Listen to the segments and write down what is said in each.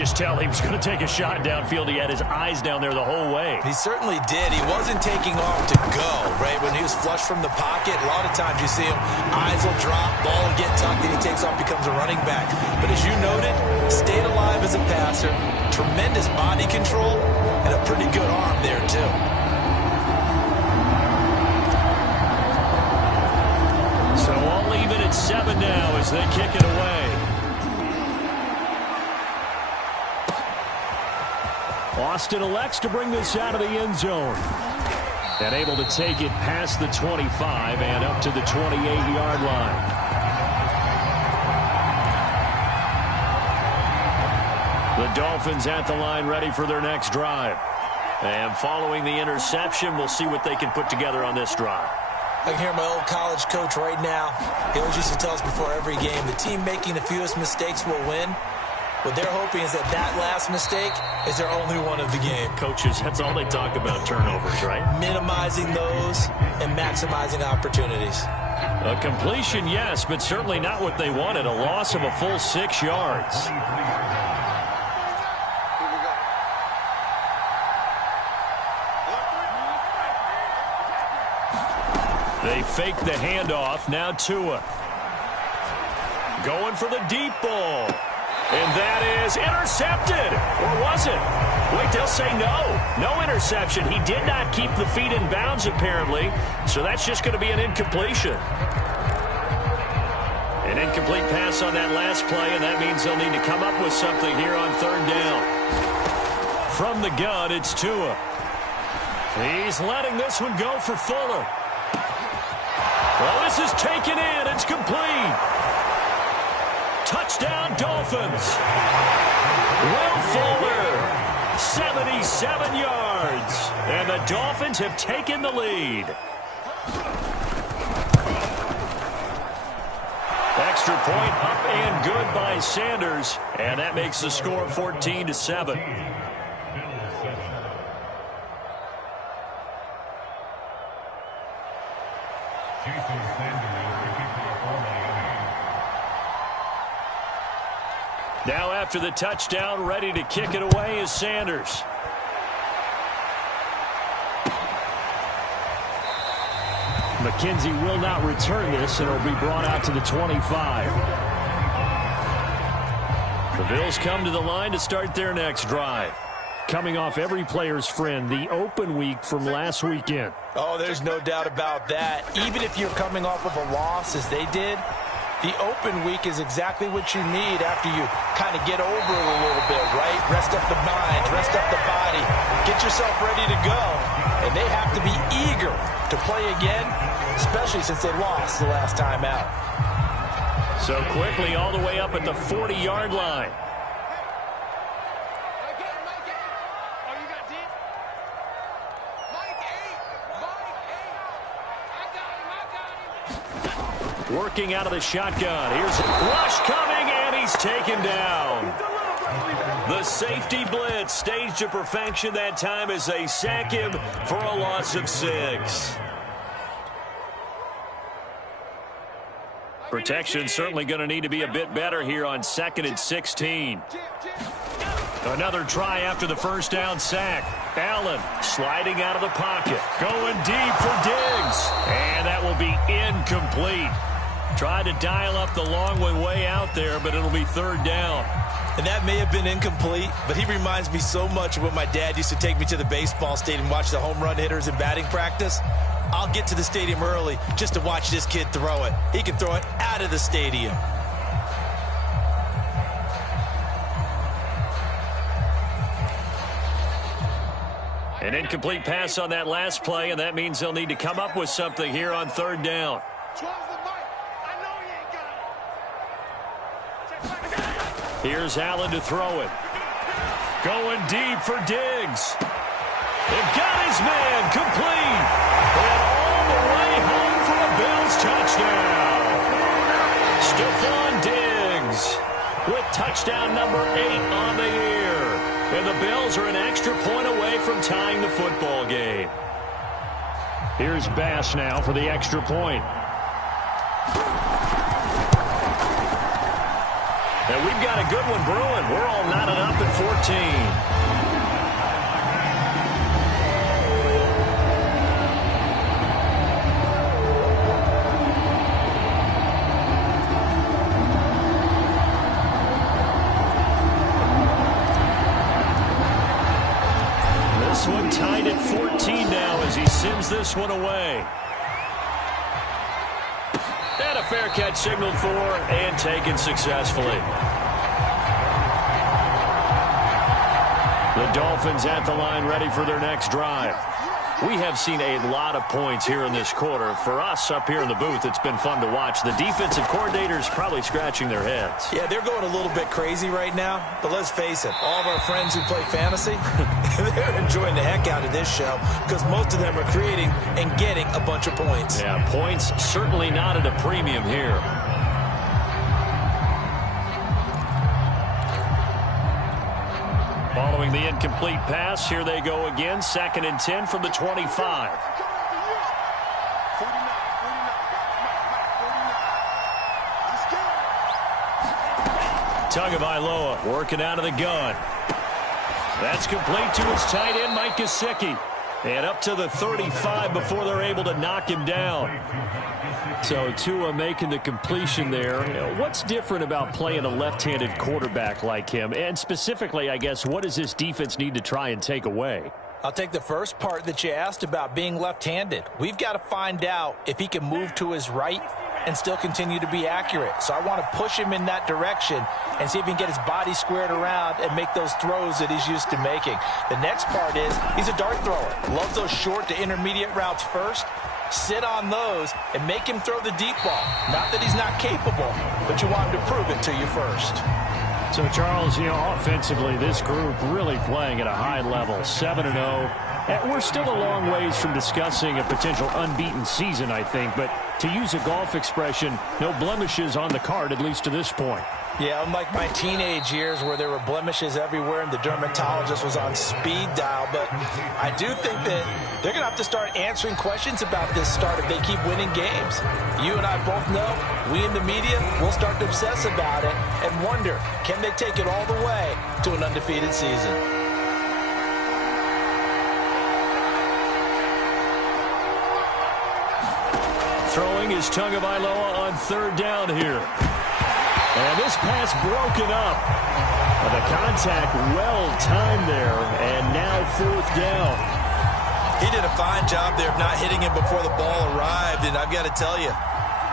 Just tell he was going to take a shot downfield. He had his eyes down there the whole way. He certainly did. He wasn't taking off to go, right? When he was flush from the pocket, a lot of times you see him, eyes will drop, ball will get tucked, and he takes off, becomes a running back. But as you noted, stayed alive as a passer, tremendous body control, and a pretty good arm there, too. So I'll leave it at 7 now as they kick it away. Austin elects to bring this out of the end zone. And able to take it past the 25 and up to the 28-yard line. The Dolphins at the line ready for their next drive. And following the interception, we'll see what they can put together on this drive. I can hear my old college coach right now. He always used to tell us before every game, the team making the fewest mistakes will win. What they're hoping is that last mistake is their only one of the game. Coaches, that's all they talk about, turnovers, right? Minimizing those and maximizing opportunities. A completion, yes, but certainly not what they wanted. A loss of a full 6 yards. They fake the handoff. Now Tua. Going for the deep ball. And that is intercepted. Or was it? Wait, they'll say no. No interception. He did not keep the feet in bounds, apparently. So that's just going to be an incompletion. An incomplete pass on that last play, and that means they'll need to come up with something here on 3rd down. From the gun, it's Tua. He's letting this one go for Fuller. Well, this is taken in. It's complete. Touchdown, Dolphins. Will Fuller, 77 yards. And the Dolphins have taken the lead. Extra point up and good by Sanders. And that makes the score 14-7. Now after the touchdown, ready to kick it away is Sanders. McKenzie will not return this, and it'll be brought out to the 25. The Bills come to the line to start their next drive. Coming off every player's friend, the open week from last weekend. Oh, there's no doubt about that. Even if you're coming off of a loss as they did, the open week is exactly what you need after you kind of get over it a little bit, right? Rest up the mind, rest up the body, get yourself ready to go. And they have to be eager to play again, especially since they lost the last time out. So quickly all the way up at the 40-yard line. Working out of the shotgun. Here's Rush coming, and he's taken down. The safety blitz staged to perfection that time as they sack him for a loss of 6. Protection certainly going to need to be a bit better here on 2nd and 16. Another try after the first down sack. Allen sliding out of the pocket. Going deep for Diggs. And that will be incomplete. Tried to dial up the long one way out there, but it'll be 3rd down. And that may have been incomplete, but he reminds me so much of when my dad used to take me to the baseball stadium and watch the home run hitters in batting practice. I'll get to the stadium early just to watch this kid throw it. He can throw it out of the stadium. An incomplete pass on that last play, and that means they'll need to come up with something here on 3rd down. Here's Allen to throw it. Going deep for Diggs. They've got his man complete. And all the way home for a Bills touchdown. Stephon Diggs with touchdown number 8 on the year. And the Bills are an extra point away from tying the football game. Here's Bass now for the extra point. And we've got a good one brewing. We're all knotted up at 14. This one tied at 14 now as he sends this one away. And a fair catch signaled for and taken successfully. The Dolphins at the line ready for their next drive. We have seen a lot of points here in this quarter. For us up here in the booth, it's been fun to watch. The defensive coordinators probably scratching their heads. Yeah, they're going a little bit crazy right now. But let's face it, all of our friends who play fantasy, they're enjoying the heck out of this show because most of them are creating and getting a bunch of points. Yeah, points certainly not at a premium here. Following the incomplete pass, here they go again. 2nd and 10 from the 25. Tagovailoa working out of the gun. That's complete to his tight end, Mike Gesicki. And up to the 35 before they're able to knock him down. So Tua making the completion there. What's different about playing a left-handed quarterback like him? And specifically, I guess, what does this defense need to try and take away? I'll take the first part that you asked about being left-handed. We've got to find out if he can move to his right and still continue to be accurate. So I want to push him in that direction and see if he can get his body squared around and make those throws that he's used to making. The next part is he's a dart thrower. Loves those short to intermediate routes first. Sit on those and make him throw the deep ball. Not that he's not capable, but you want him to prove it to you first. So, Charles, offensively, this group really playing at a high level, 7-0. We're still a long ways from discussing a potential unbeaten season, I think. But to use a golf expression, no blemishes on the card, at least to this point. Yeah, unlike my teenage years where there were blemishes everywhere and the dermatologist was on speed dial. But I do think that they're going to have to start answering questions about this start if they keep winning games. You and I both know, we in the media will start to obsess about it and wonder, can they take it all the way to an undefeated season? Throwing is Tagovailoa on 3rd down here. And this pass broken up. The contact well-timed there, and now 4th down. He did a fine job there of not hitting him before the ball arrived, and I've got to tell you,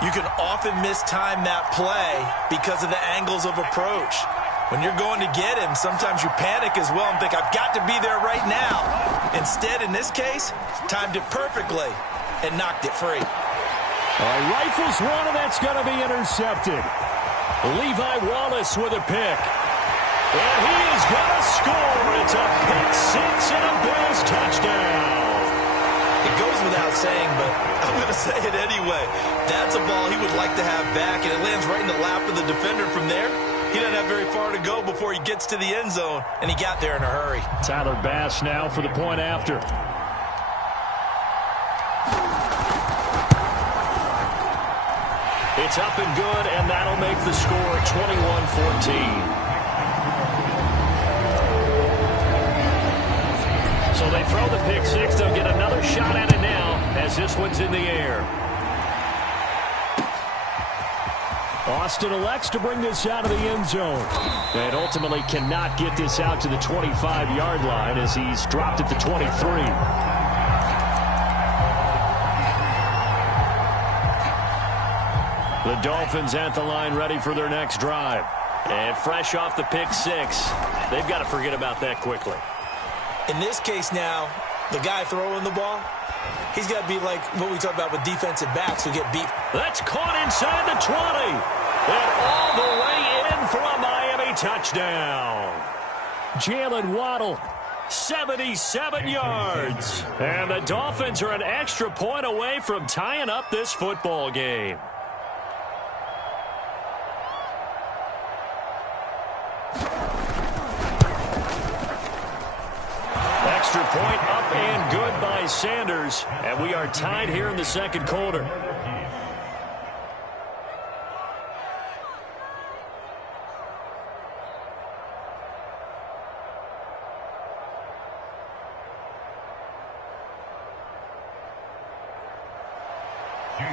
you can often mistime that play because of the angles of approach. When you're going to get him, sometimes you panic as well and think, I've got to be there right now. Instead, in this case, timed it perfectly and knocked it free. All right, rifles one, and that's going to be intercepted. Levi Wallace with a pick. And he is going to score. It's a pick six and a Bills touchdown. It goes without saying, but I'm going to say it anyway. That's a ball he would like to have back, and it lands right in the lap of the defender from there. He doesn't have very far to go before he gets to the end zone, and he got there in a hurry. Tyler Bass now for the point after. It's up and good, and that'll make the score 21-14. So they throw the pick six. They'll get another shot at it now as this one's in the air. Austin elects to bring this out of the end zone. And ultimately cannot get this out to the 25-yard line as he's dropped at the 23. The Dolphins at the line ready for their next drive. And fresh off the pick six, they've got to forget about that quickly. In this case now, the guy throwing the ball, he's got to be like what we talk about with defensive backs who get beat. That's caught inside the 20. And all the way in for a Miami touchdown. Jalen Waddle, 77 yards. And the Dolphins are an extra point away from tying up this football game. Extra point up and good by Sanders. And we are tied here in the second quarter. A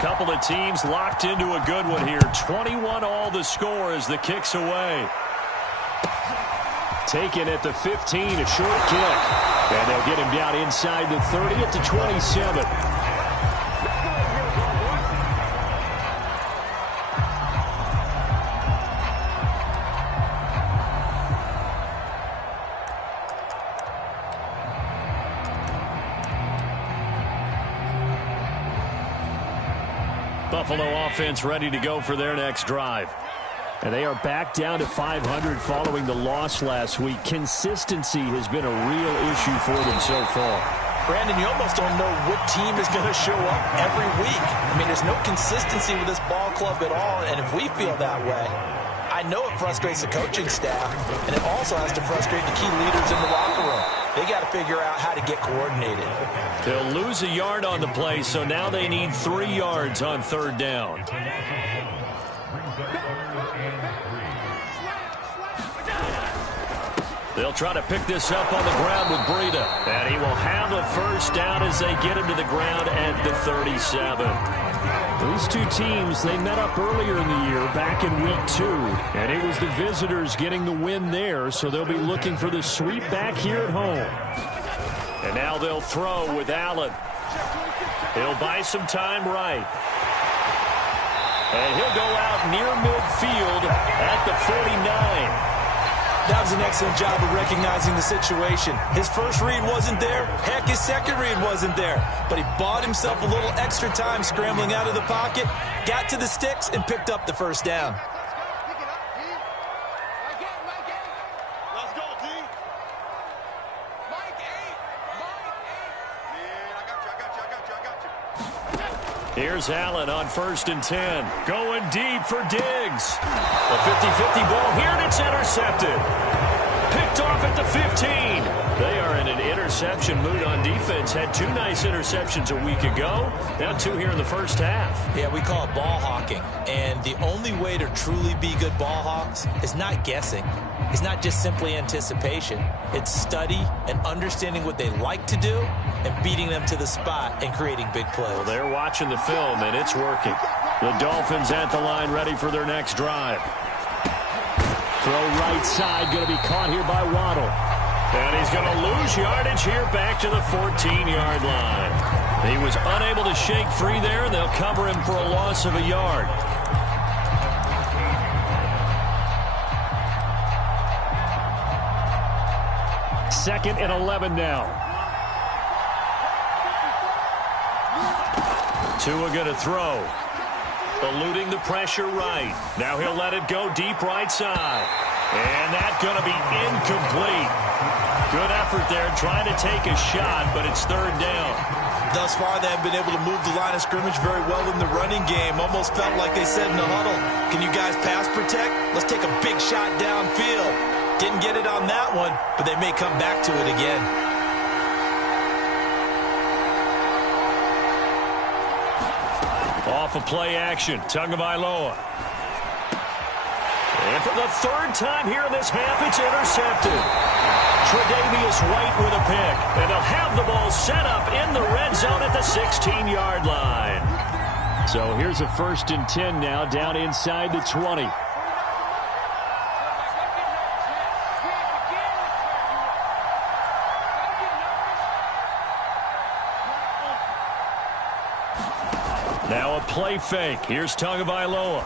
couple of teams locked into a good one here. 21 all the score as the kick's away. Taken at the 15, a short kick. And they'll get him down inside the 30 at the 27. Buffalo offense ready to go for their next drive. And they are back down to 500 following the loss last week. Consistency has been a real issue for them so far. Brandon, you almost don't know what team is going to show up every week. I mean, there's no consistency with this ball club at all, and if we feel that way, I know it frustrates the coaching staff, and it also has to frustrate the key leaders in the locker room. They got to figure out how to get coordinated. They'll lose a yard on the play, so now they need 3 yards on third down. They'll try to pick this up on the ground with Breida. And he will have a first down as they get him to the ground at the 37. Those two teams, they met up earlier in the year, back in week 2. And it was the visitors getting the win there, so they'll be looking for the sweep back here at home. And now they'll throw with Allen. He'll buy some time right. And he'll go out near midfield at the 49. That was an excellent job of recognizing the situation. His first read wasn't there. Heck, his second read wasn't there. But he bought himself a little extra time scrambling out of the pocket, got to the sticks, and picked up the first down. Here's Allen on 1st and 10. Going deep for Diggs. A 50-50 ball here, and it's intercepted. Picked off at the 15. They are in an interception mood on defense. Had 2 nice interceptions a week ago. Now 2 here in the first half. Yeah, we call it ball hawking. And the only way to truly be good ball hawks is not guessing. It's not just simply anticipation. It's study and understanding what they like to do and beating them to the spot and creating big plays. Well, they're watching the film, and it's working. The Dolphins at the line ready for their next drive. Throw right side, going to be caught here by Waddle. And he's going to lose yardage here back to the 14-yard line. He was unable to shake free there, and they'll cover him for a loss of a yard. Second and 11 now. Tua going to throw. Eluding the pressure right. Now he'll let it go deep right side. And that's going to be incomplete. Good effort there trying to take a shot, but it's third down. Thus far, they have been able to move the line of scrimmage very well in the running game. Almost felt like they said in the huddle, can you guys pass protect? Let's take a big shot downfield. Didn't get it on that one, but they may come back to it again. Off of play action, Tagovailoa. And for the third time here in this half, it's intercepted. Tre'Davious White with a pick. And they'll have the ball set up in the red zone at the 16-yard line. So here's a 1st and 10 now, down inside the 20. Now a play fake. Here's Tagovailoa.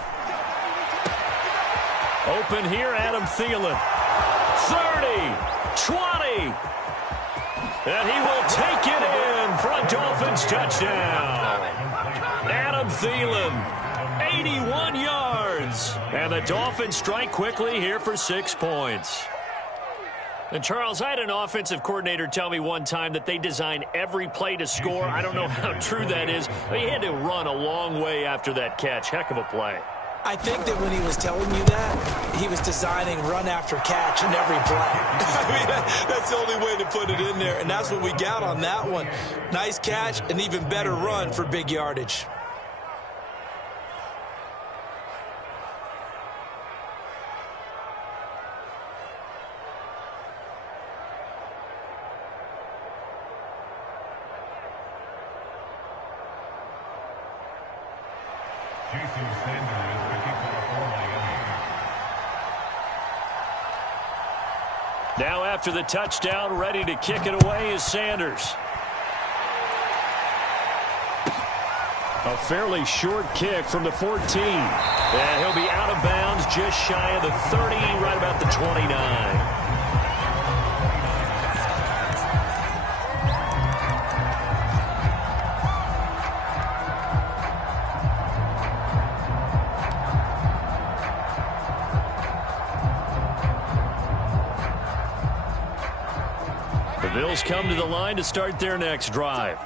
Open here, Adam Thielen. 30, 20. And he will take it in for a Dolphins touchdown. Adam Thielen, 81 yards. And the Dolphins strike quickly here for 6 points. And, Charles, I had an offensive coordinator tell me one time that they design every play to score. I don't know how true that is. He had to run a long way after that catch. Heck of a play. I think that when he was telling you that, he was designing run after catch in every play. I mean, that's the only way to put it in there, and that's what we got on that one. Nice catch, an even better run for big yardage. Now after the touchdown, ready to kick it away is Sanders. A fairly short kick from the 14. And he'll be out of bounds just shy of the 30, right about the 29. The Bills come to the line to start their next drive.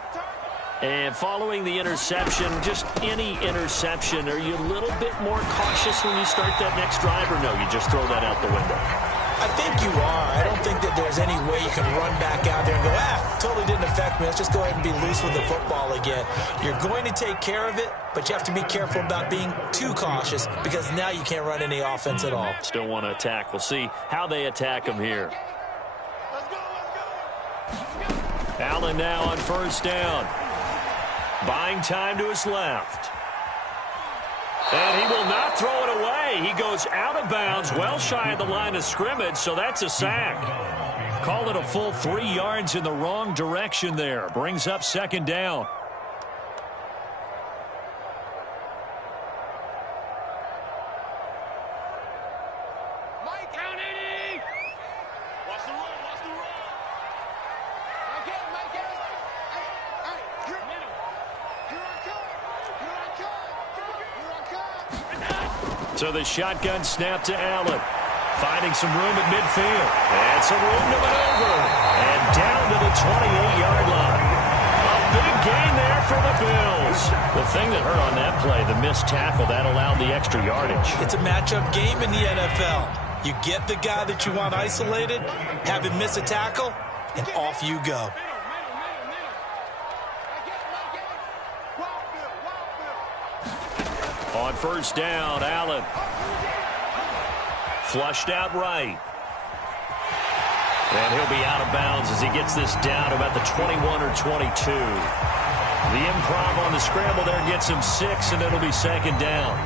And following the interception, just any interception, are you a little bit more cautious when you start that next drive, or no, you just throw that out the window? I think you are. I don't think that there's any way you can run back out there and go, totally didn't affect me. Let's just go ahead and be loose with the football again. You're going to take care of it, but you have to be careful about being too cautious because now you can't run any offense at all. Still want to attack. We'll see how they attack them here. Allen now on first down. Buying time to his left. And he will not throw it away. He goes out of bounds, well shy of the line of scrimmage, so that's a sack. Call it a full 3 yards in the wrong direction there. Brings up second down. So the shotgun snap to Allen. Finding some room at midfield. And some room to maneuver. And down to the 28-yard line. A big gain there for the Bills. The thing that hurt on that play, the missed tackle, that allowed the extra yardage. It's a matchup game in the NFL. You get the guy that you want isolated, have him miss a tackle, and off you go. On first down, Allen. Flushed out right. And he'll be out of bounds as he gets this down to about the 21 or 22. The improv on the scramble there gets him 6, and it'll be second down.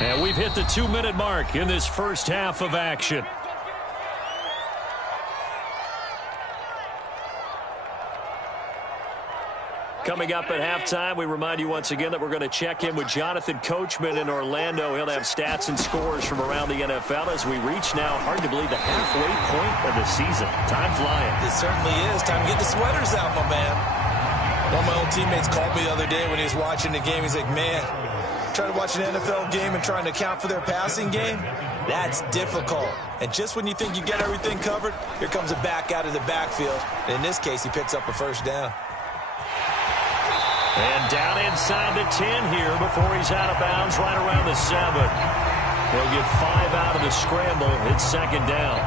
And we've hit the 2-minute mark in this first half of action. Coming up at halftime, we remind you once again that we're going to check in with Jonathan Coachman in Orlando. He'll have stats and scores from around the NFL as we reach now, hard to believe, the halfway point of the season. Time flying. It certainly is. Time to get the sweaters out, my man. One of my old teammates called me the other day when he was watching the game. He's like, man, trying to watch an NFL game and trying to account for their passing game, that's difficult. And just when you think you get everything covered, here comes a back out of the backfield. And in this case, he picks up a first down. And down inside the 10 here before he's out of bounds right around the 7. They'll get 5 out of the scramble. It's second down.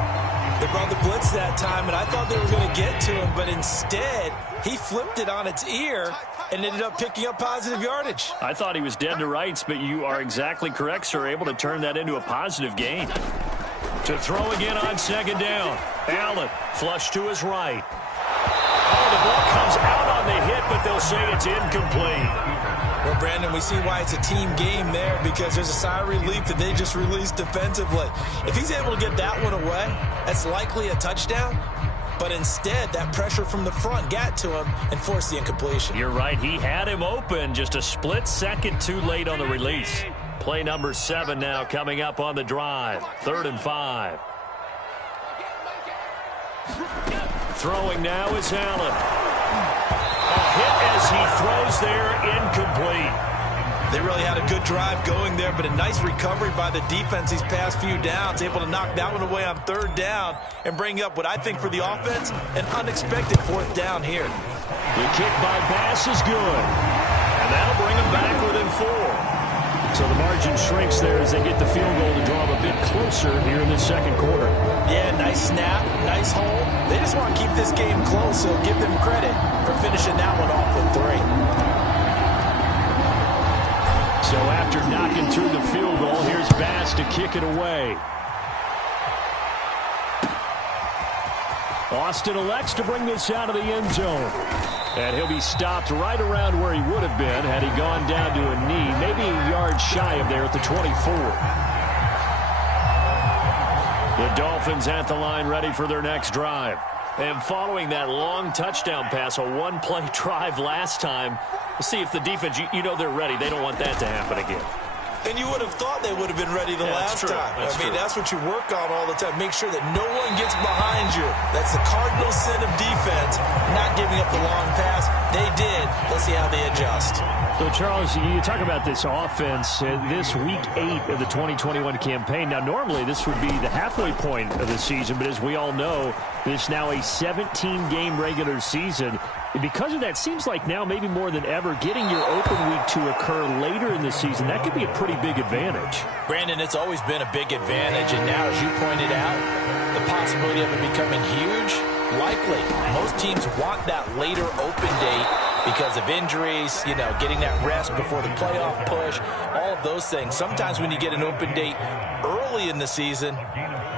They brought the blitz that time, and I thought they were going to get to him, but instead he flipped it on its ear and ended up picking up positive yardage. I thought he was dead to rights, but you are exactly correct, sir. Able to turn that into a positive gain. To throw again on second down. Allen flush to his right. Oh, the ball comes out on the hit, but they'll say it's incomplete. Well, Brandon, we see why it's a team game there because there's a sigh of relief that they just released defensively. If he's able to get that one away, that's likely a touchdown. But instead, that pressure from the front got to him and forced the incompletion. You're right. He had him open just a split second too late on the release. Play number 7 now coming up on the drive. 3rd and 5. Throwing now is Allen. A hit as he throws there, incomplete. They really had a good drive going there, but a nice recovery by the defense these past few downs, able to knock that one away on 3rd down and bring up what I think for the offense, an unexpected 4th down here. The kick by Bass is good, and that'll bring them back within 4. So the margin shrinks there as they get the field goal to draw them a bit closer here in the second quarter. Yeah, nice snap, nice hold. They just want to keep this game close, so give them credit for finishing that one off with 3. So after knocking through the field goal, here's Bass to kick it away. Austin elects to bring this out of the end zone. And he'll be stopped right around where he would have been had he gone down to a knee, maybe a yard shy of there at the 24. The Dolphins at the line ready for their next drive. And following that long touchdown pass, a one-play drive last time, we'll see if the defense, you know they're ready. They don't want that to happen again. And you would have thought they would have been ready the last time. That's what you work on all the time. Make sure that no one gets behind you. That's the cardinal sin of defense, not giving up the long pass. They did. Let's see how they adjust. So, Charles, you talk about this offense, this Week 8 of the 2021 campaign. Now, normally this would be the halfway point of the season, but as we all know, it's now a 17-game regular season. And because of that, seems like now maybe more than ever, getting your open week to occur later in the season, that could be a pretty big advantage. Brandon, it's always been a big advantage, and now, as you pointed out, the possibility of it becoming huge, likely. Most teams want that later open date because of injuries, getting that rest before the playoff push, all of those things. Sometimes when you get an open date early in the season,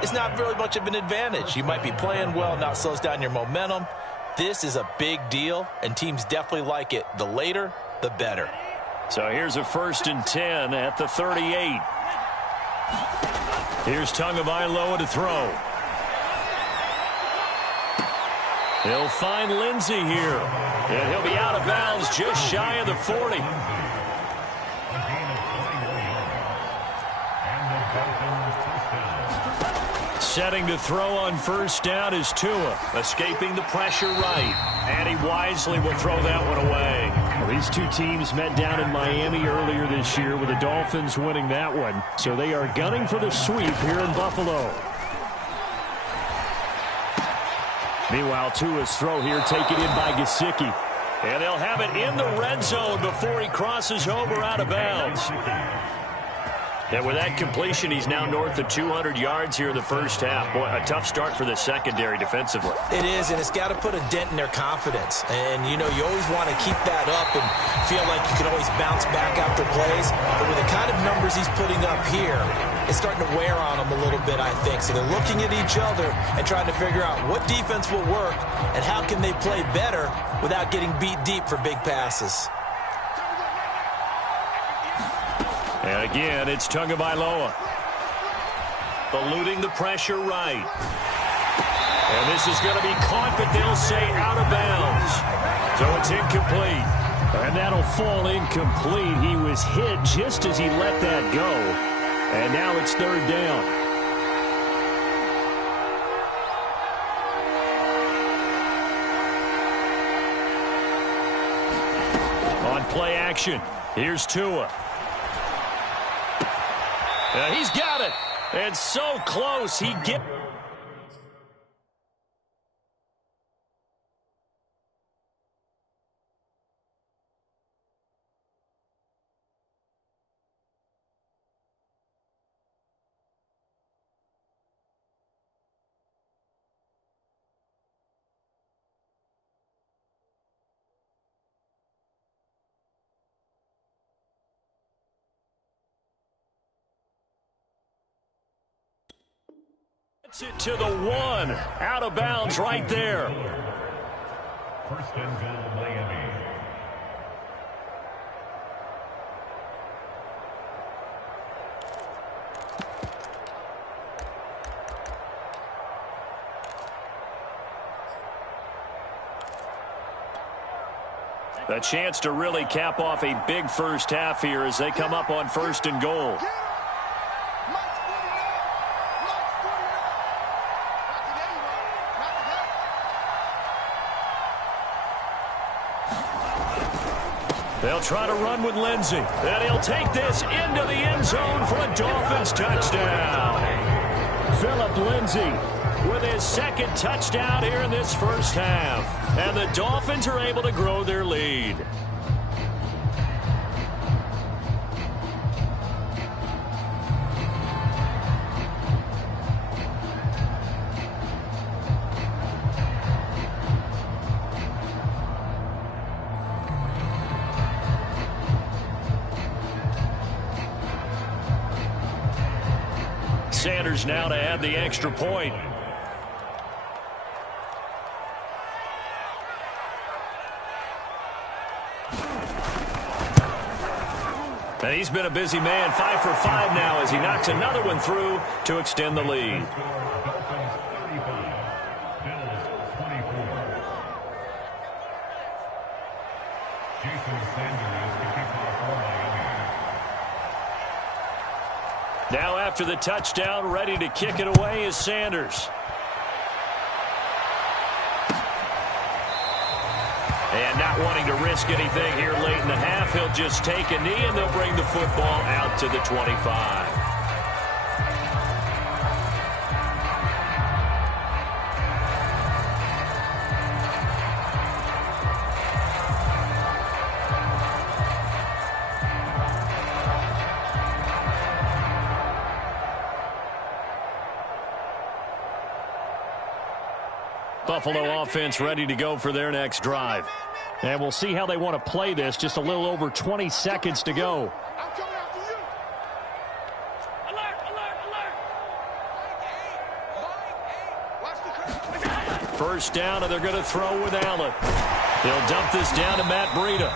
it's not really much of an advantage. You might be playing well, not slows down your momentum. This is a big deal, and teams definitely like it. The later, the better. So here's a 1st and 10 at the 38. Here's Tagovailoa to throw. He'll find Lindsey here. And he'll be out of bounds just shy of the 40. Setting to throw on 1st down is Tua. Escaping the pressure right. And he wisely will throw that one away. Well, these two teams met down in Miami earlier this year with the Dolphins winning that one. So they are gunning for the sweep here in Buffalo. Meanwhile, Tua's throw here taken in by Gesicki. And they'll have it in the red zone before he crosses over out of bounds. And with that completion, he's now north of 200 yards here in the first half. Boy, a tough start for the secondary defensively. It is, and it's got to put a dent in their confidence. And, you always want to keep that up and feel like you can always bounce back after plays. But with the kind of numbers he's putting up here, it's starting to wear on them a little bit, I think. So they're looking at each other and trying to figure out what defense will work and how can they play better without getting beat deep for big passes. And again, it's Tagovailoa. Eluding the pressure right. And this is going to be caught, but they'll say out of bounds. So it's incomplete. And that'll fall incomplete. He was hit just as he let that go. And now it's 3rd down. On play action, here's Tua. He's got it. And so close. He gets... it to the 1. Out of bounds right there. 1st and goal, Miami. A chance to really cap off a big first half here as they come up on 1st and goal. They'll try to run with Lindsey. And he'll take this into the end zone for a Dolphins touchdown. Phillip Lindsay with his 2nd touchdown here in this first half. And the Dolphins are able to grow their lead. Sanders now to add the extra point. And he's been a busy man, 5 for 5 now as he knocks another one through to extend the lead. Now after the touchdown, ready to kick it away is Sanders. And not wanting to risk anything here late in the half, he'll just take a knee and they'll bring the football out to the 25. Buffalo offense ready to go for their next drive. And we'll see how they want to play this. Just a little over 20 seconds to go. First down, and they're going to throw with Allen. He'll dump this down to Matt Breida.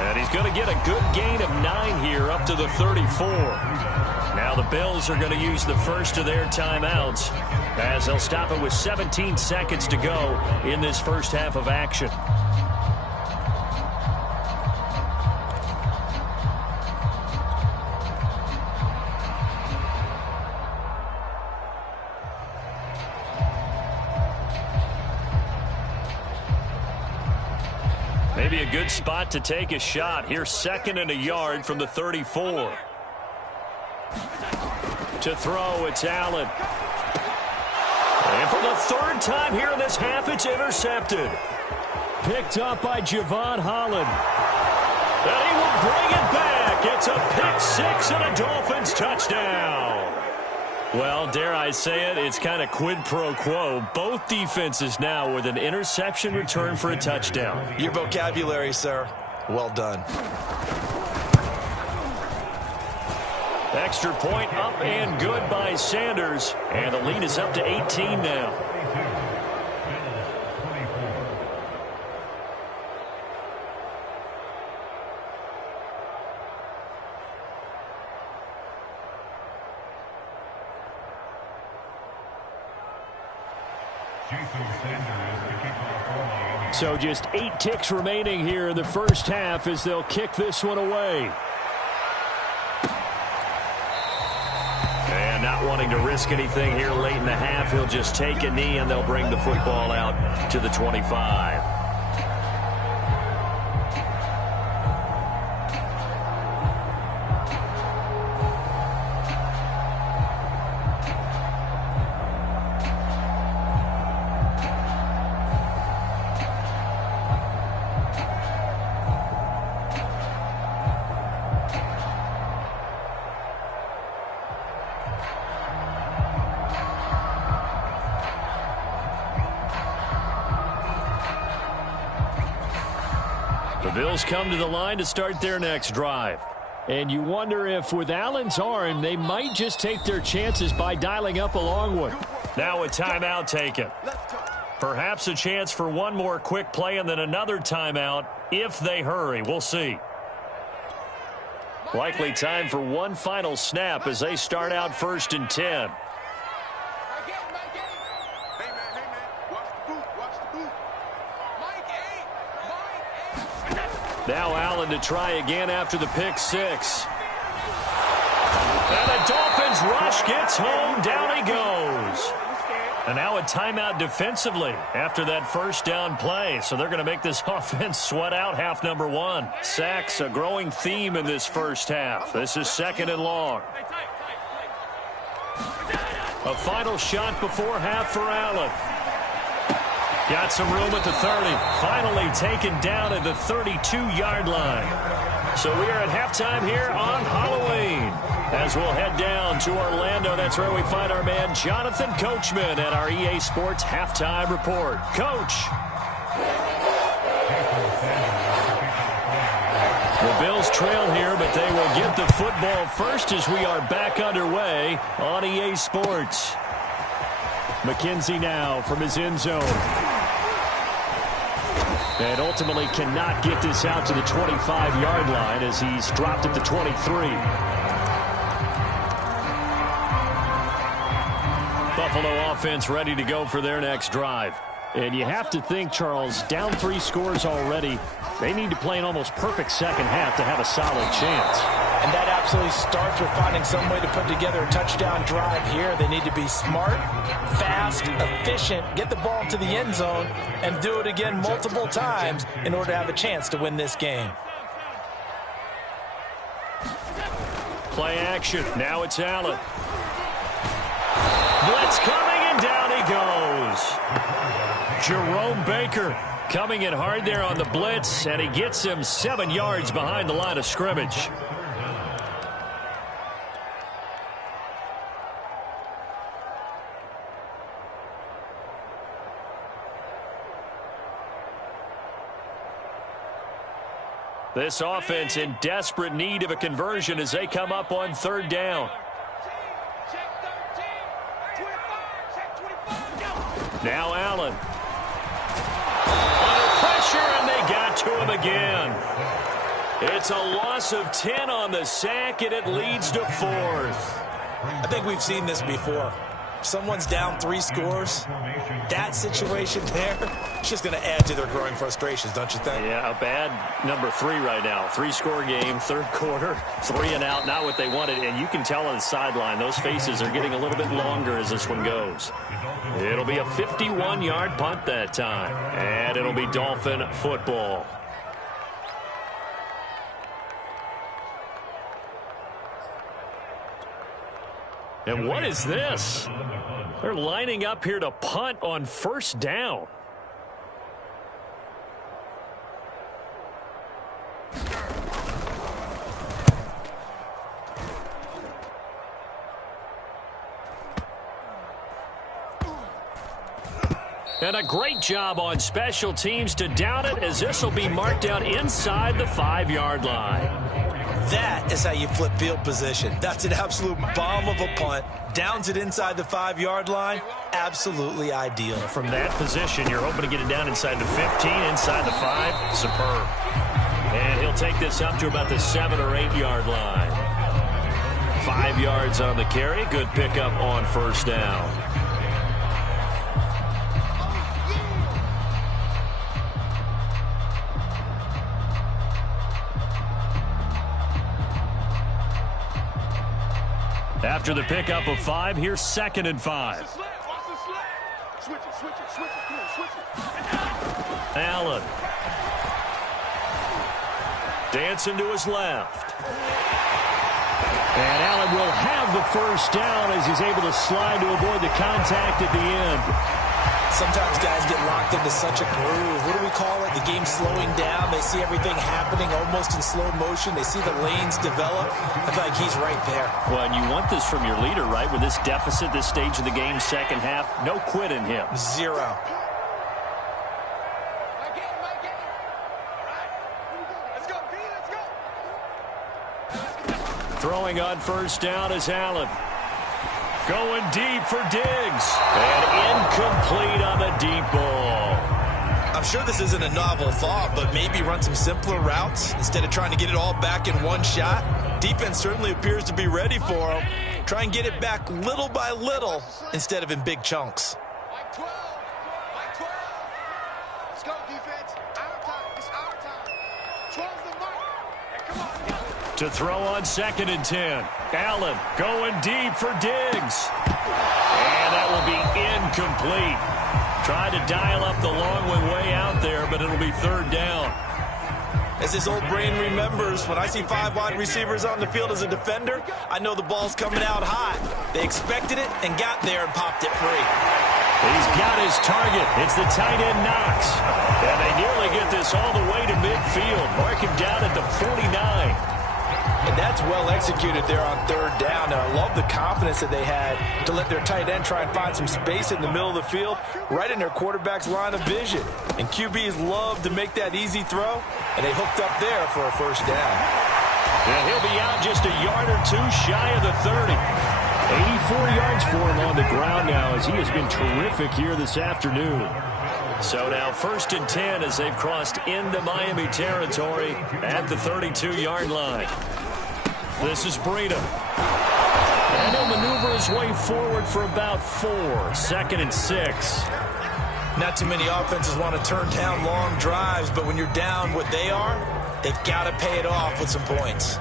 And he's going to get a good gain of 9 here up to the 34. Now the Bills are going to use the first of their timeouts as they'll stop it with 17 seconds to go in this first half of action. Maybe a good spot to take a shot. Here's 2nd and a yard from the 34. To throw, it's Allen. And for the 3rd time here in this half, it's intercepted. Picked up by Javon Holland. And he will bring it back. It's a pick 6 and a Dolphins touchdown. Well, dare I say it, it's kind of quid pro quo. Both defenses now with an interception return for a touchdown. Your vocabulary, sir. Well done. Extra point up and good by Sanders. And the lead is up to 18 now. So just 8 ticks remaining here in the first half as they'll kick this one away. And not wanting to risk anything here late in the half, he'll just take a knee and they'll bring the football out to the 25. The Bills come to the line to start their next drive. And you wonder if with Allen's arm, they might just take their chances by dialing up a long one. Now a timeout taken. Perhaps a chance for one more quick play and then another timeout if they hurry. We'll see. Likely time for one final snap as they start out 1st and 10. Now Allen to try again after the pick 6. And the Dolphins rush gets home. Down he goes. And now a timeout defensively after that first down play. So they're going to make this offense sweat out half number 1. Sacks, a growing theme in this first half. This is 2nd and long. A final shot before half for Allen. Got some room at the 30. Finally taken down at the 32-yard line. So we are at halftime here on Halloween. As we'll head down to Orlando, that's where we find our man Jonathan Coachman at our EA Sports Halftime Report. Coach. The Bills trail here, but they will get the football first as we are back underway on EA Sports. McKenzie now from his end zone. And ultimately cannot get this out to the 25-yard line as he's dropped at the 23. Buffalo offense ready to go for their next drive. And you have to think, Charles, down 3 scores already, they need to play an almost perfect second half to have a solid chance. And that absolutely starts with finding some way to put together a touchdown drive here. They need to be smart, fast, efficient, get the ball to the end zone, and do it again multiple times in order to have a chance to win this game. Play action. Now it's Allen. Blitz coming, and down he goes. Jerome Baker coming in hard there on the blitz, and he gets him 7 yards behind the line of scrimmage. This offense in desperate need of a conversion as they come up on 3rd down. Now Allen. Under pressure, and they got to him again. It's a loss of 10 on the sack, and it leads to 4th. I think we've seen this before. Someone's down 3 scores. That situation there, it's just going to add to their growing frustrations, don't you think? Yeah, a bad number 3 right now. 3-score game, 3rd quarter, 3 and out, not what they wanted. And you can tell on the sideline, those faces are getting a little bit longer as this one goes. It'll be a 51-yard punt that time, and it'll be Dolphin football. And what is this? They're lining up here to punt on 1st down. And a great job on special teams to down it, as this will be marked out inside the 5-yard line. That is how you flip field position. That's an absolute bomb of a punt. Downs it inside the 5-yard line. Absolutely ideal. From that position, you're hoping to get it down inside the 15, inside the 5. Superb. And he'll take this up to about the 7 or 8-yard line. 5 yards on the carry. Good pickup on 1st down. After the pickup of 5, here's 2nd and 5. Allen. Dancing to his left. And Allen will have the 1st down as he's able to slide to avoid the contact at the end. Sometimes guys get locked into such a groove. What do we call it? The game slowing down. They see everything happening almost in slow motion. They see the lanes develop. I feel like he's right there. Well, and you want this from your leader, right? With this deficit, this stage of the game, 2nd half, no quit in him. 0. Throwing on 1st down is Allen. Going deep for Diggs. And incomplete on the deep ball. I'm sure this isn't a novel thought, but maybe run some simpler routes instead of trying to get it all back in one shot. Defense certainly appears to be ready for him. Try and get it back little by little instead of in big chunks. Like 12. Like 12. Let's go, defense. Our time. It's our time. 12's the mark. Hey, come on. To throw on 2nd and 10. Allen going deep for Diggs. And that will be incomplete. Tried to dial up the long way out there, but it'll be 3rd down. As his old brain remembers, when I see 5 wide receivers on the field as a defender, I know the ball's coming out hot. They expected it and got there and popped it free. He's got his target. It's the tight end Knox. And they nearly get this all the way to midfield. Mark him down at the 49. And that's well executed there on 3rd down. And I love the confidence that they had to let their tight end try and find some space in the middle of the field, right in their quarterback's line of vision. And QBs love to make that easy throw, and they hooked up there for a 1st down. And he'll be out just a yard or 2 shy of the 30. 84 yards for him on the ground now, as he has been terrific here this afternoon. So now 1st and 10 as they've crossed into Miami territory at the 32-yard line. This is Breida. And he'll maneuver his way forward for about 4. 2nd and 6. Not too many offenses want to turn down long drives, but when you're down what they are, they've got to pay it off with some points.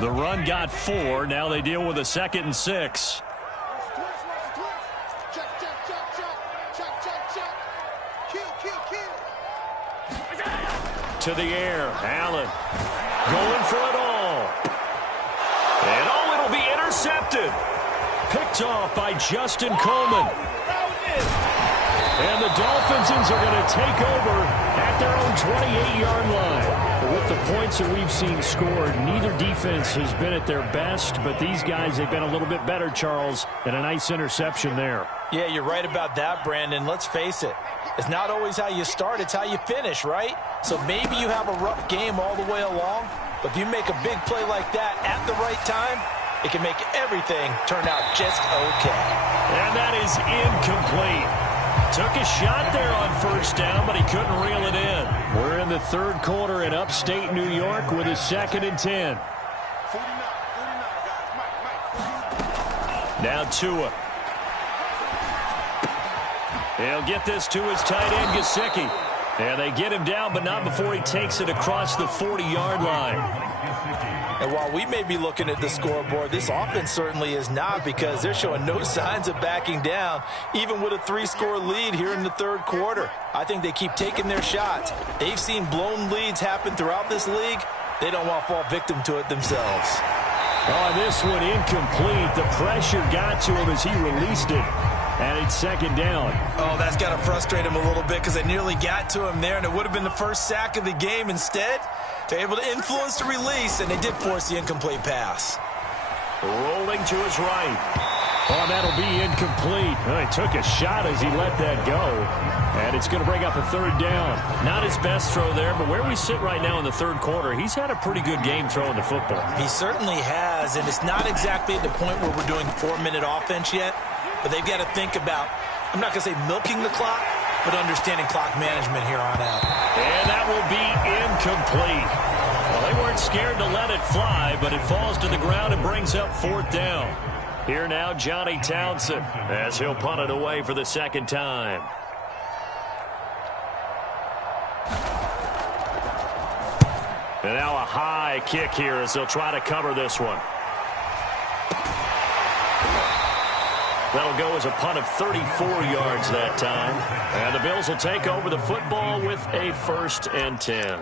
The run got 4. Now they deal with a 2nd and 6. To the air. Allen going for it all. And it'll be intercepted. Picked off by Justin Coleman. And the Dolphins are going to take over at their own 28-yard line. But with the points that we've seen scored, neither defense has been at their best, but these guys have been a little bit better, Charles, and a nice interception there. Yeah, you're right about that, Brandon. Let's face it. It's not always how you start, it's how you finish, right? So maybe you have a rough game all the way along, but if you make a big play like that at the right time, it can make everything turn out just okay. And that is incomplete. Took a shot there on 1st down, but he couldn't reel it in. We're in the 3rd quarter in upstate New York with a 2nd and 10. Now Tua. He'll get this to his tight end, Gesicki. And they get him down, but not before he takes it across the 40-yard line. And while we may be looking at the scoreboard, this offense certainly is not, because they're showing no signs of backing down, even with a 3-score lead here in the 3rd quarter. I think they keep taking their shots. They've seen blown leads happen throughout this league. They don't want to fall victim to it themselves. Oh, this one incomplete. The pressure got to him as he released it. And it's 2nd down. Oh, that's got to frustrate him a little bit, because they nearly got to him there, and it would have been the first sack of the game. Instead, they're able to influence the release, and they did force the incomplete pass. Rolling to his right. Oh, that'll be incomplete. Oh, he took a shot as he let that go. And it's going to bring up a 3rd down. Not his best throw there, but where we sit right now in the 3rd quarter, he's had a pretty good game throwing the football. He certainly has, and it's not exactly at the point where we're doing 4-minute offense yet. But they've got to think about, I'm not going to say milking the clock, but understanding clock management here on out. And that will be incomplete. Well, they weren't scared to let it fly, but it falls to the ground and brings up 4th down. Here now, Johnny Townsend, as he'll punt it away for the 2nd time. And now a high kick here as they'll try to cover this one. That'll go as a punt of 34 yards that time. And the Bills will take over the football with a 1st and 10.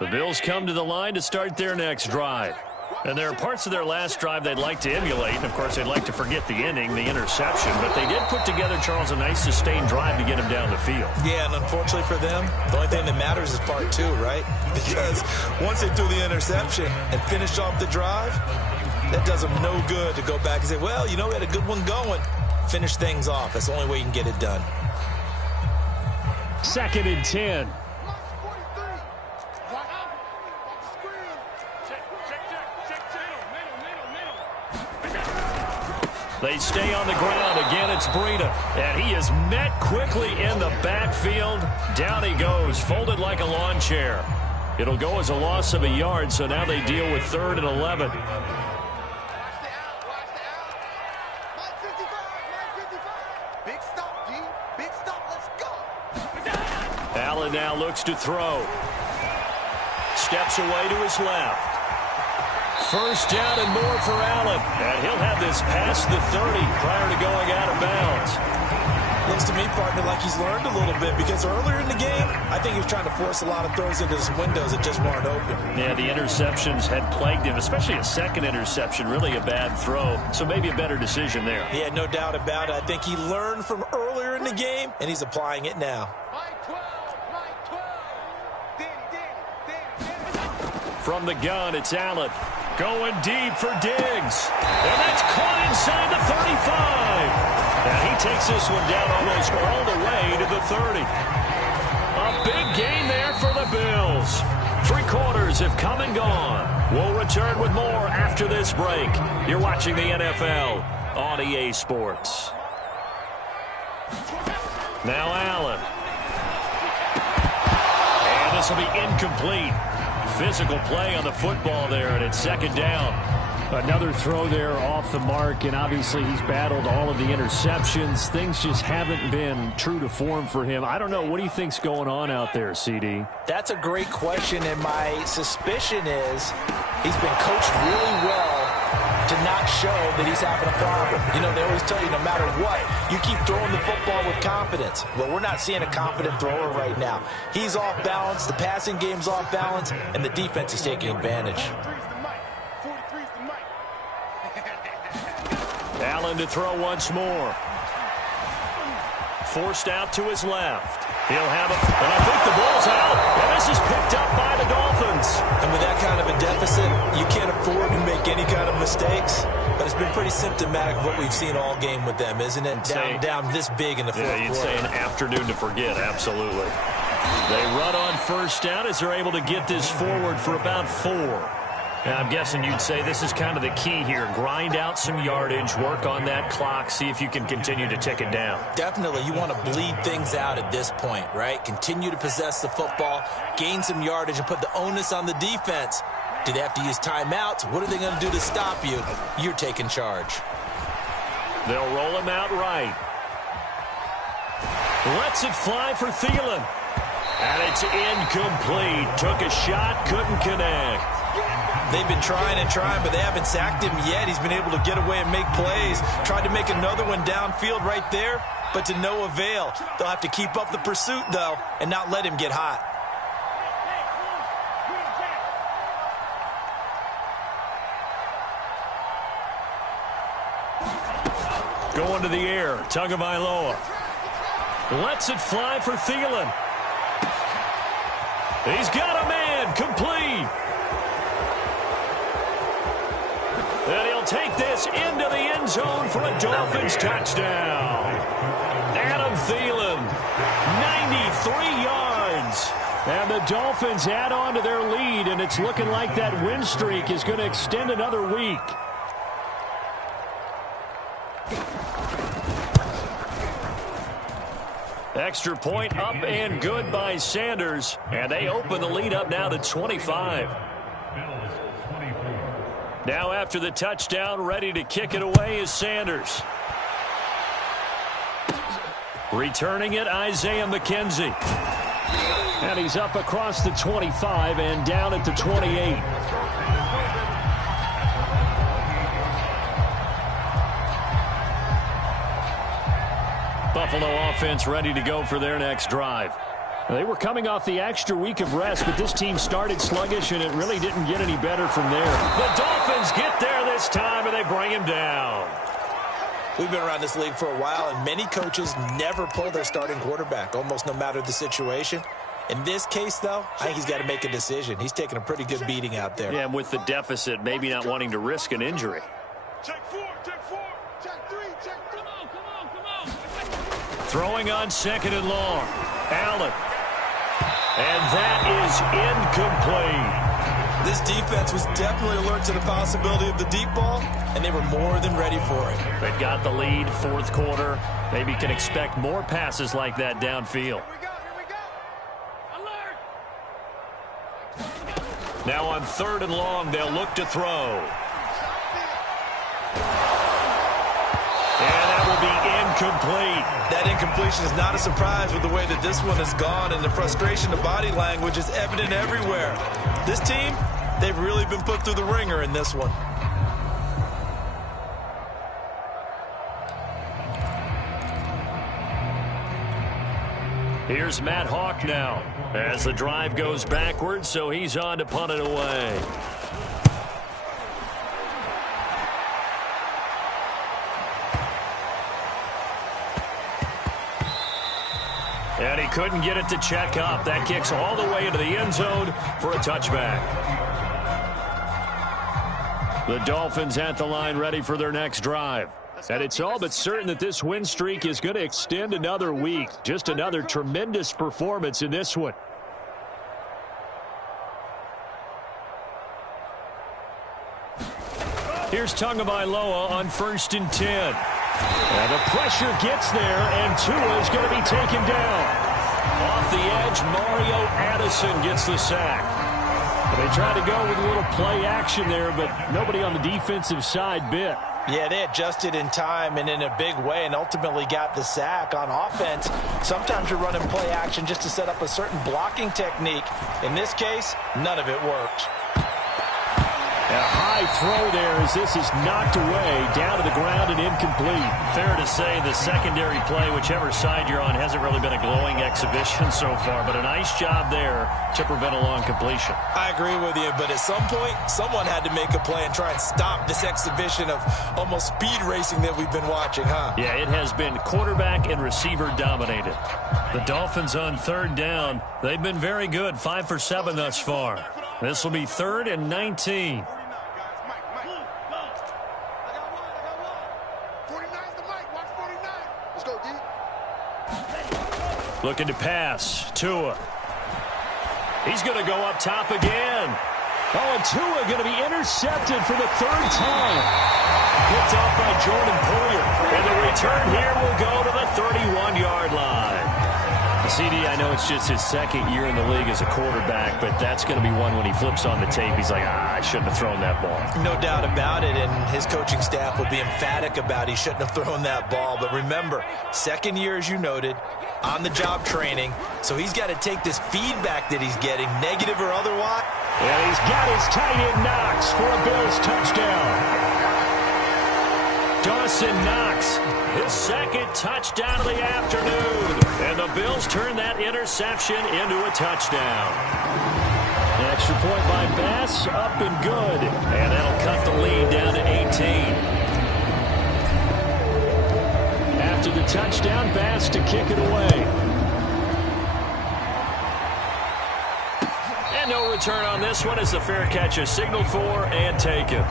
The Bills come to the line to start their next drive. And there are parts of their last drive they'd like to emulate. And, of course, they'd like to forget the ending, the interception. But they did put together, Charles, a nice sustained drive to get him down the field. Yeah, and unfortunately for them, the only thing that matters is part 2, right? Because once they threw the interception and finished off the drive, that does them no good to go back and say, well, you know, we had a good one going. Finish things off. That's the only way you can get it done. 2nd and 10. They stay on the ground. Again, it's Breida. And he is met quickly in the backfield. Down he goes, folded like a lawn chair. It'll go as a loss of a yard, so now they deal with 3rd and 11. Big stop, D. Big stop. Let's go. Allen now looks to throw. Steps away to his left. 1st down and more for Allen. And he'll have this past the 30 prior to going out of bounds. Looks to me, partner, like he's learned a little bit, because earlier in the game, I think he was trying to force a lot of throws into some windows that just weren't open. Yeah, the interceptions had plagued him, especially a 2nd interception, really a bad throw. So maybe a better decision there. Yeah, no doubt about it. I think he learned from earlier in the game, and he's applying it now. From the gun, it's Allen. Going deep for Diggs. And that's caught inside the 35. And he takes this one down almost all the way to the 30. A big gain there for the Bills. 3 quarters have come and gone. We'll return with more after this break. You're watching the NFL on EA Sports. Now Allen. And this will be incomplete. Physical play on the football there, and it's 2nd down. Another throw there off the mark, and obviously he's battled all of the interceptions. Things just haven't been true to form for him. I don't know. What do you think's going on out there, CD? That's a great question, and my suspicion is he's been coached really well to not show that he's having a problem. You know, they always tell you no matter what, you keep throwing the football with confidence. Well, we're not seeing a confident thrower right now. He's off balance, the passing game's off balance, and the defense is taking advantage. Allen to throw once more. Forced out to his left. He'll have it, and I think the ball's out. And this is picked up by the Dolphins. And with that kind of a deficit, you can't afford to make any kind of mistakes. But it's been pretty symptomatic of what we've seen all game with them, isn't it? Down this big in the fourth quarter. You'd say an afternoon to forget, absolutely. They run on 1st down as they're able to get this forward for about 4. And I'm guessing you'd say this is kind of the key here. Grind out some yardage, work on that clock, see if you can continue to tick it down. Definitely. You want to bleed things out at this point, right? Continue to possess the football, gain some yardage, and put the onus on the defense. Do they have to use timeouts? What are they going to do to stop you? You're taking charge. They'll roll him out right. Lets it fly for Thielen. And it's incomplete. Took a shot, couldn't connect. They've been trying and trying, but they haven't sacked him yet. He's been able to get away and make plays. Tried to make another one downfield right there, but to no avail. They'll have to keep up the pursuit, though, and not let him get hot. Going to the air, Tagovailoa. Lets it fly for Thielen. He's got a man, complete. And he'll take this into the end zone for a Dolphins touchdown. Adam Thielen, 93 yards. And the Dolphins add on to their lead, and it's looking like that win streak is going to extend another week. Extra point up and good by Sanders. And they open the lead up now to 25. Now after the touchdown, ready to kick it away is Sanders. Returning it, Isaiah McKenzie. And he's up across the 25 and down at the 28. Buffalo offense ready to go for their next drive. They were coming off the extra week of rest, but this team started sluggish, and it really didn't get any better from there. The Dolphins get there this time, and they bring him down. We've been around this league for a while, and many coaches never pull their starting quarterback, almost no matter the situation. In this case, though, I think he's got to make a decision. He's taking a pretty good beating out there. Yeah, and with the deficit, maybe not wanting to risk an injury. Check 4, check 4, check 3, check 3. Throwing on 2nd and long. Allen. And that is incomplete. This defense was definitely alert to the possibility of the deep ball, and they were more than ready for it. They've got the lead, 4th quarter. Maybe can expect more passes like that downfield. Here we go. Alert! Now on 3rd and long, they'll look to throw. And that will be incomplete. That incompletion is not a surprise with the way that this one has gone, and the frustration, the body language is evident everywhere. This team, they've really been put through the ringer in this one. Here's Matt Hawk now as the drive goes backwards, so he's on to punt it away. And he couldn't get it to check up. That kicks all the way into the end zone for a touchback. The Dolphins at the line ready for their next drive. And it's all but certain that this win streak is going to extend another week. Just another tremendous performance in this one. Here's Tagovailoa on 1st and 10. And the pressure gets there, and Tua is going to be taken down. Off the edge, Mario Addison gets the sack. They tried to go with a little play action there, but nobody on the defensive side bit. Yeah, they adjusted in time and in a big way and ultimately got the sack. On offense, sometimes you're running play action just to set up a certain blocking technique. In this case, none of it worked. A high throw there as this is knocked away, down to the ground and incomplete. Fair to say the secondary play, whichever side you're on, hasn't really been a glowing exhibition so far, but a nice job there to prevent a long completion. I agree with you, but at some point, someone had to make a play and try and stop this exhibition of almost speed racing that we've been watching, huh? Yeah, it has been quarterback and receiver dominated. The Dolphins on 3rd down, they've been very good, 5 for 7 thus far. This will be 3rd and 19. Looking to pass. Tua. He's going to go up top again. Oh, and Tua going to be intercepted for the 3rd time. Picked off by Jordan Poyer. And the return here will go to the 31-yard line. CD, I know it's just his 2nd year in the league as a quarterback, but that's going to be one when he flips on the tape. He's like, I shouldn't have thrown that ball. No doubt about it, and his coaching staff will be emphatic about he shouldn't have thrown that ball. But remember, 2nd year, as you noted, on-the-job training, so he's got to take this feedback that he's getting, negative or otherwise. And he's got his tight end Knox for a Bills touchdown. Dawson Knox, his 2nd touchdown of the afternoon. And the Bills turn that interception into a touchdown. An extra point by Bass, up and good. And that'll cut the lead down to 18. After the touchdown, Bass to kick it away. And no return on this one as the fair catch is signaled for and taken.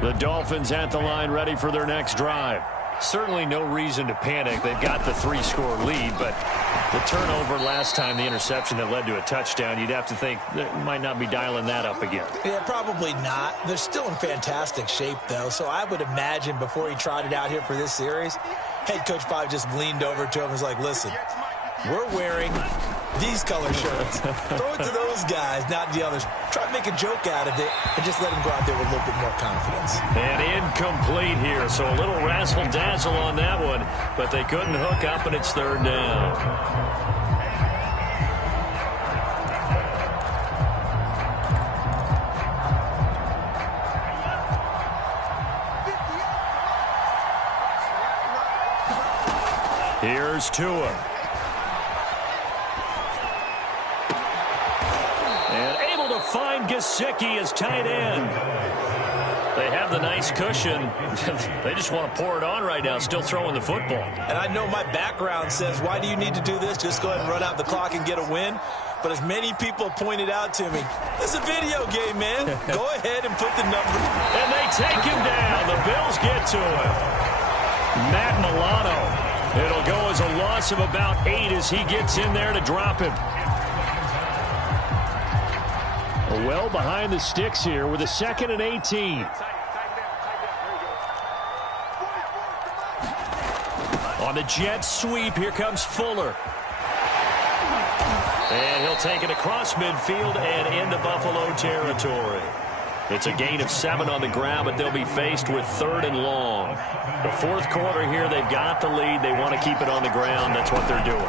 The Dolphins at the line ready for their next drive. Certainly no reason to panic. They've got the 3-score lead, but the turnover last time, the interception that led to a touchdown, you'd have to think they might not be dialing that up again. Yeah, probably not. They're still in fantastic shape, though, so I would imagine before he trotted out here for this series, head coach probably just leaned over to him and was like, listen, we're wearing these color shirts. Throw it to those guys, not the others. Try to make a joke out of it and just let them go out there with a little bit more confidence. And incomplete here, so a little razzle-dazzle on that one, but they couldn't hook up, and it's 3rd down. Here's Tua. Find Gesicki as tight end. They have the nice cushion. They just want to pour it on right now, still throwing the football. And I know my background says, why do you need to do this? Just go ahead and run out the clock and get a win. But as many people pointed out to me, it's a video game, man. Go ahead and put the number. And they take him down. The Bills get to him. Matt Milano. It'll go as a loss of about 8 as he gets in there to drop him. Well behind the sticks here with a 2nd and 18. On the jet sweep, here comes Fuller. And he'll take it across midfield and into Buffalo territory. It's a gain of 7 on the ground, but they'll be faced with 3rd and long. The 4th quarter here, they've got the lead. They want to keep it on the ground. That's what they're doing.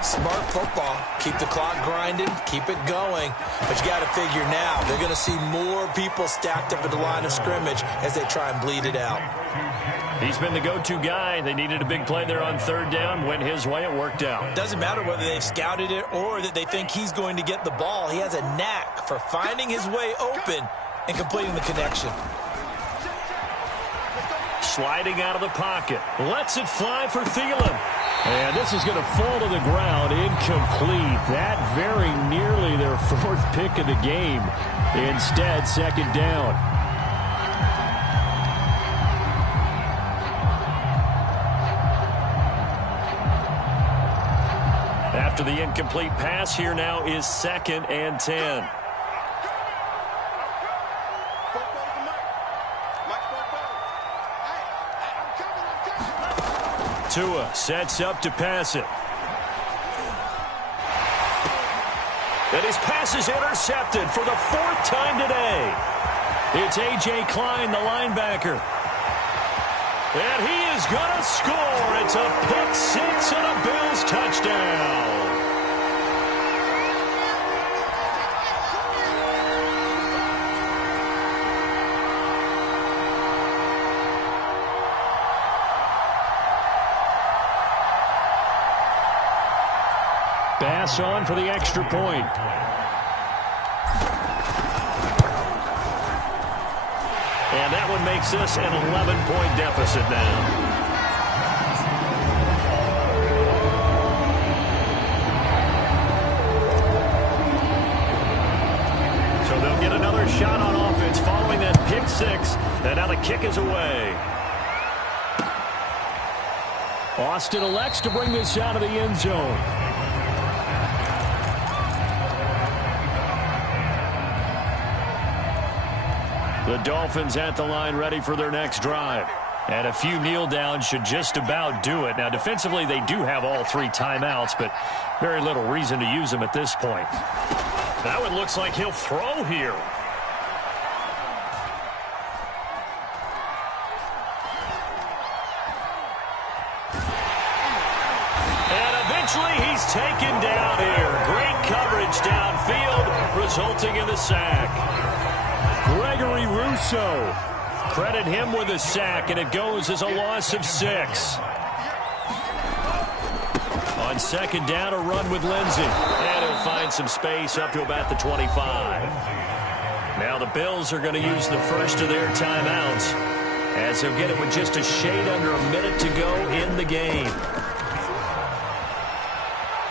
Smart football. Keep the clock grinding. Keep it going. But you got to figure now, they're going to see more people stacked up at the line of scrimmage as they try and bleed it out. He's been the go-to guy. They needed a big play there on 3rd down. Went his way. It worked out. Doesn't matter whether they've scouted it or that they think he's going to get the ball. He has a knack for finding his way open and completing the connection. Sliding out of the pocket. Lets it fly for Thielen. And this is going to fall to the ground, incomplete. That very nearly their fourth pick of the game. Instead, second down. After the incomplete pass, here now is 2nd and 10. Tua sets up to pass it. And his pass is intercepted for the 4th time today. It's A.J. Klein, the linebacker. And he is going to score. It's a pick six and a Bills touchdown. Bass on for the extra point. And that one makes this an 11-point deficit now. So they'll get another shot on offense following that pick six. And now the kick is away. Austin elects to bring this out of the end zone. The Dolphins at the line ready for their next drive. And a few kneel downs should just about do it. Now, defensively, they do have all 3 timeouts, but very little reason to use them at this point. That one looks like he'll throw here. And eventually he's taken down here. Great coverage downfield, resulting in the sack. Gregory Rousseau. Credit him with a sack, and it goes as a loss of 6. On 2nd down, a run with Lindsey. And he'll find some space up to about the 25. Now the Bills are going to use the first of their timeouts, as they'll get it with just a shade under a minute to go in the game.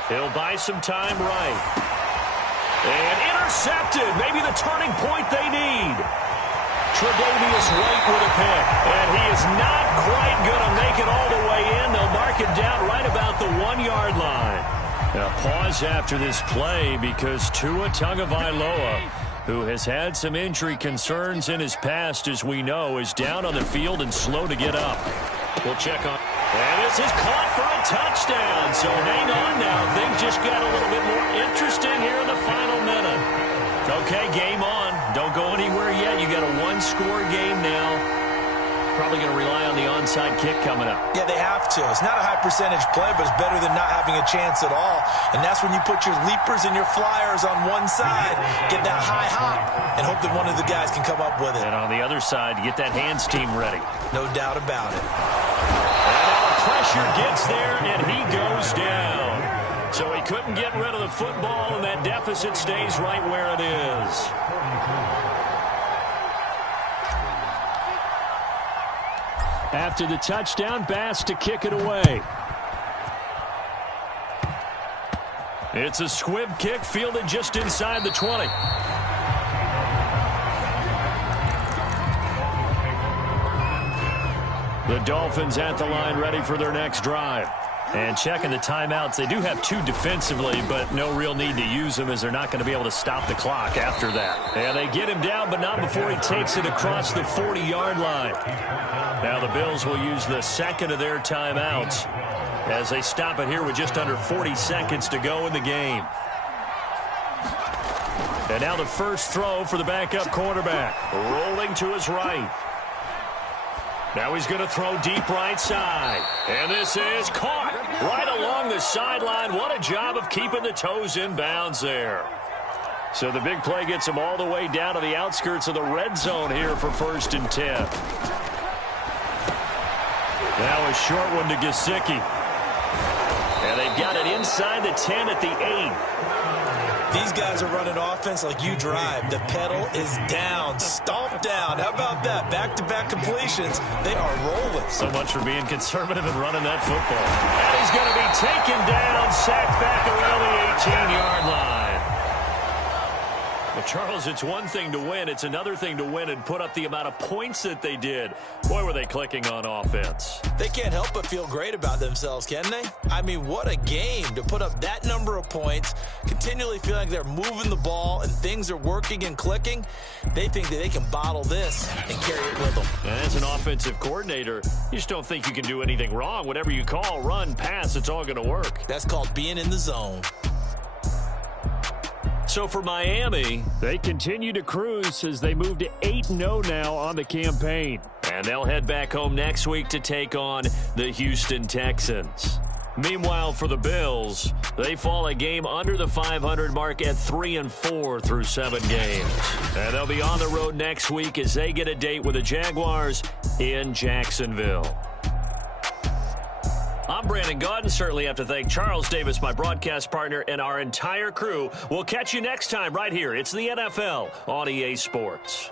He'll buy some time right. And intercepted. Maybe the turning point they need. Tre'Davious White with a pick. And he is not quite going to make it all the way in. They'll mark it down right about the 1-yard line. Now pause after this play because Tua Tagovailoa, who has had some injury concerns in his past, as we know, is down on the field and slow to get up. We'll check on. And this is caught for a touchdown. So hang on now. Things just got a little bit more interesting here in the final minute. Okay, game on. Don't go anywhere yet. You got a 1-score game now. Probably going to rely on the onside kick coming up. Yeah, they have to. It's not a high percentage play, but it's better than not having a chance at all. And that's when you put your leapers and your flyers on one side, get that high hop, and hope that one of the guys can come up with it. And on the other side, get that hands team ready. No doubt about it. And now the pressure gets there, and he goes down. So he couldn't get rid of the football, and that deficit stays right where it is. After the touchdown, Bass to kick it away. It's a squib kick fielded just inside the 20. The Dolphins at the line ready for their next drive. And checking the timeouts. They do have 2 defensively, but no real need to use them as they're not going to be able to stop the clock after that. And they get him down, but not before he takes it across the 40-yard line. Now the Bills will use the 2nd of their timeouts as they stop it here with just under 40 seconds to go in the game. And now the first throw for the backup quarterback. Rolling to his right. Now he's going to throw deep right side. And this is caught right along the sideline. What a job of keeping the toes in bounds there. So the big play gets him all the way down to the outskirts of the red zone here for 1st and 10. Now a short one to Gesicki. And they've got it inside the 10 at the 8. These guys are running offense like you drive. The pedal is down, stomped down. How about that? Back-to-back completions. They are rolling. So much for being conservative and running that football. And he's going to be taken down, sacked back around the 18-yard line. Well, Charles, it's one thing to win. It's another thing to win and put up the amount of points that they did. Boy, were they clicking on offense. They can't help but feel great about themselves, can they? I mean, what a game to put up that number of points, continually feeling like they're moving the ball and things are working and clicking. They think that they can bottle this and carry it with them. And as an offensive coordinator, you just don't think you can do anything wrong. Whatever you call, run, pass, it's all going to work. That's called being in the zone. So for Miami, they continue to cruise as they move to 8-0 now on the campaign. And they'll head back home next week to take on the Houston Texans. Meanwhile, for the Bills, they fall a game under the 500 mark at 3-4 through 7 games. And they'll be on the road next week as they get a date with the Jaguars in Jacksonville. I'm Brandon Gaudin. Certainly have to thank Charles Davis, my broadcast partner, and our entire crew. We'll catch you next time right here. It's the NFL on EA Sports.